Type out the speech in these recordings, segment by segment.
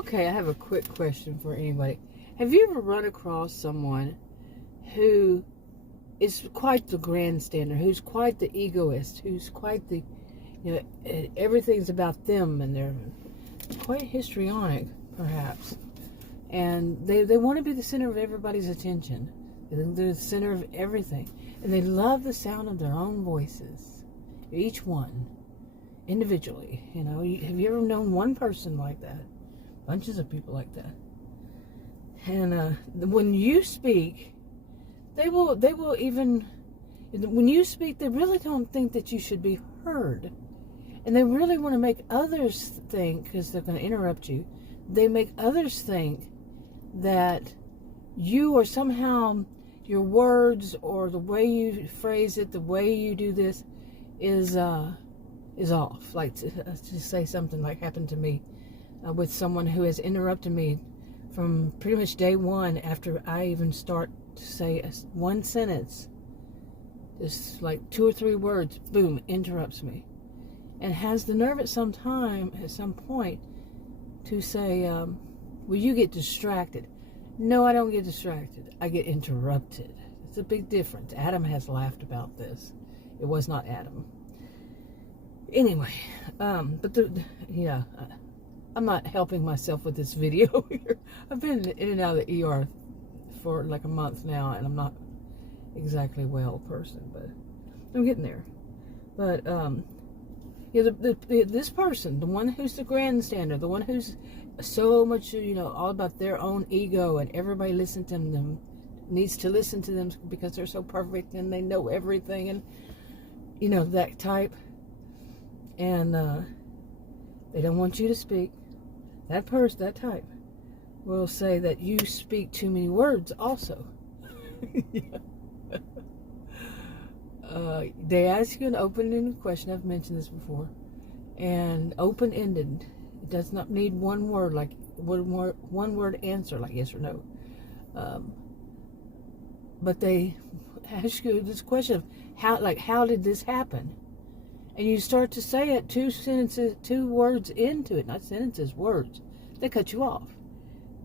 Okay, I have a quick question for anybody. Have you ever run across someone who is quite the grandstander, who's quite the egoist, who's quite the, everything's about them, and they're quite histrionic, perhaps, and they want to be the center of everybody's attention. They're the center of everything, and they love the sound of their own voices, each one, individually. Have you ever known one person like that? Bunches of people like that. And when you speak, they will even, when you speak, they really don't think that you should be heard. And they really want to make others think, because they're going to interrupt you, they make others think that you are somehow, your words or the way you phrase it, the way you do this is off. Like to say something like happened to me with someone who has interrupted me from pretty much day one after I even start to say one sentence, just like 2 or 3 words, boom, interrupts me. And has the nerve at some point, to say, well, you get distracted. No, I don't get distracted. I get interrupted. It's a big difference. Adam has laughed about this. It was not Adam. Anyway, but I'm not helping myself with this video here. I've been in and out of the ER for like a month now, and I'm not exactly well person, but I'm getting there. But this person, the one who's the grandstander, the one who's so much, all about their own ego, and everybody listen to them, needs to listen to them because they're so perfect and they know everything, and that type. And they don't want you to speak. That type, will say that you speak too many words also. They ask you an open-ended question. I've mentioned this before. And open-ended. It does not need one word, like one word answer, like yes or no. But they ask you this question of how did this happen? And you start to say it 2 words into it, not sentences, words. They cut you off.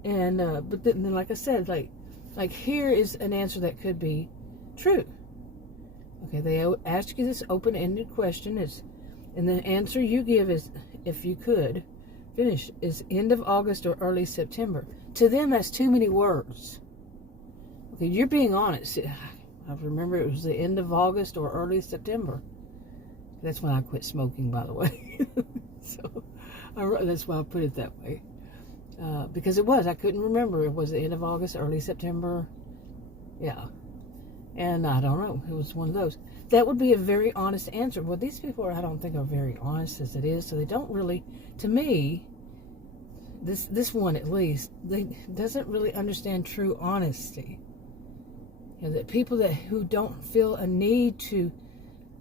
And but then, like I said, like here is an answer that could be true. Okay, they ask you this open-ended question, and the answer you give is, if you could finish, is end of August or early September. To them, that's too many words. Okay, you're being honest. I remember it was the end of August or early September. That's when I quit smoking, by the way. So that's why I put it that way. Because I couldn't remember. It was the end of August, early September. Yeah. And I don't know. It was one of those. That would be a very honest answer. Well, these people, I don't think, are very honest as it is. So they don't really, to me, this one at least, they doesn't really understand true honesty. That people who don't feel a need to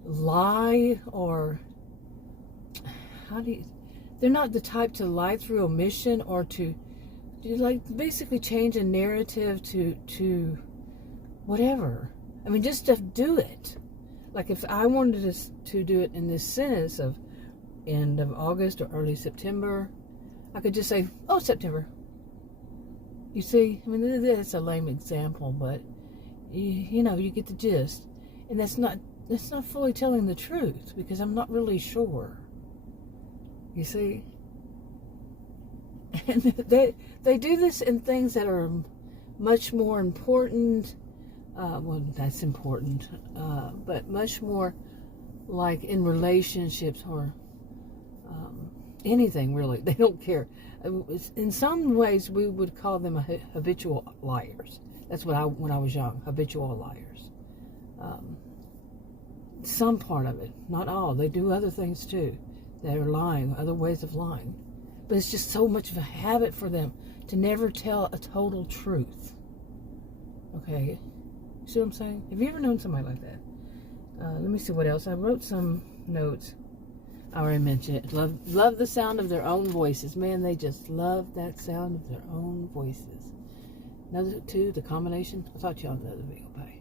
lie, or they're not the type to lie through omission, or to basically change a narrative to whatever. I mean, just to do it. Like if I wanted to do it in this sentence of end of August or early September, I could just say, oh, September. You see, I mean, that's a lame example, but you get the gist. And that's not fully telling the truth, because I'm not really sure. You see? And they do this in things that are much more important. Well, that's important. But much more like in relationships or anything, really. They don't care. In some ways, we would call them habitual liars. That's what when I was young, habitual liars. Some part of it, not all. They do other things too. They're lying, other ways of lying. But it's just so much of a habit for them to never tell a total truth. Okay? See what I'm saying? Have you ever known somebody like that? Let me see what else. I wrote some notes. I already mentioned it. Love the sound of their own voices. Man, they just love that sound of their own voices. Another two, the combination. I'll talk to you on another video. Bye.